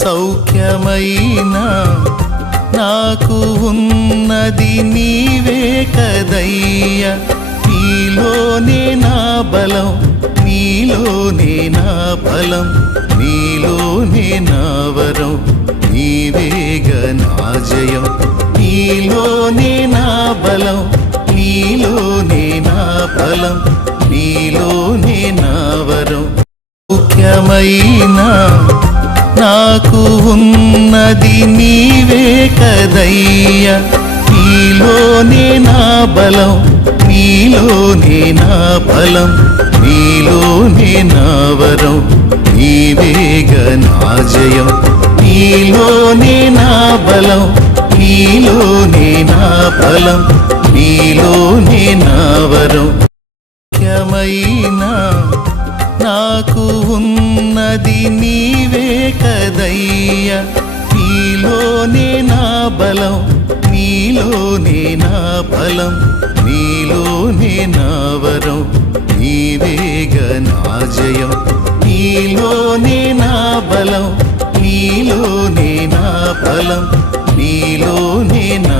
సౌఖ్యమైన నాకు ఉన్నది నీవే కదయ్యా. నీలోనే నా బలం, నీలోనే నా బలం, నీలోనే నా వరం, నీవేగ నా జయం. నీలోనే నా బలం, నీలోనే నా బలం, నీలోనే నా వరం. ముఖ్యమైన నాకు ఉన్నది నీవే కదయ్యా. నీలోనే నా బలం, నీలోనే నా బలం, నీలోనే నా వరం, నీవేగ నా జయం. నీలోనే నా బలం, నీలోనే నా బలం, నీలోనే నా వరం. ముఖ్యమైన నాకు ఉన్నది నీవే కదయ్యా. నీలోనే నా బలం, నీలోనే నా బలం, నీలోనే నా వరం, నీవేగ నా జయం. నీలోనే నా బలం, నీలోనే నా బలం, నీలోనే నా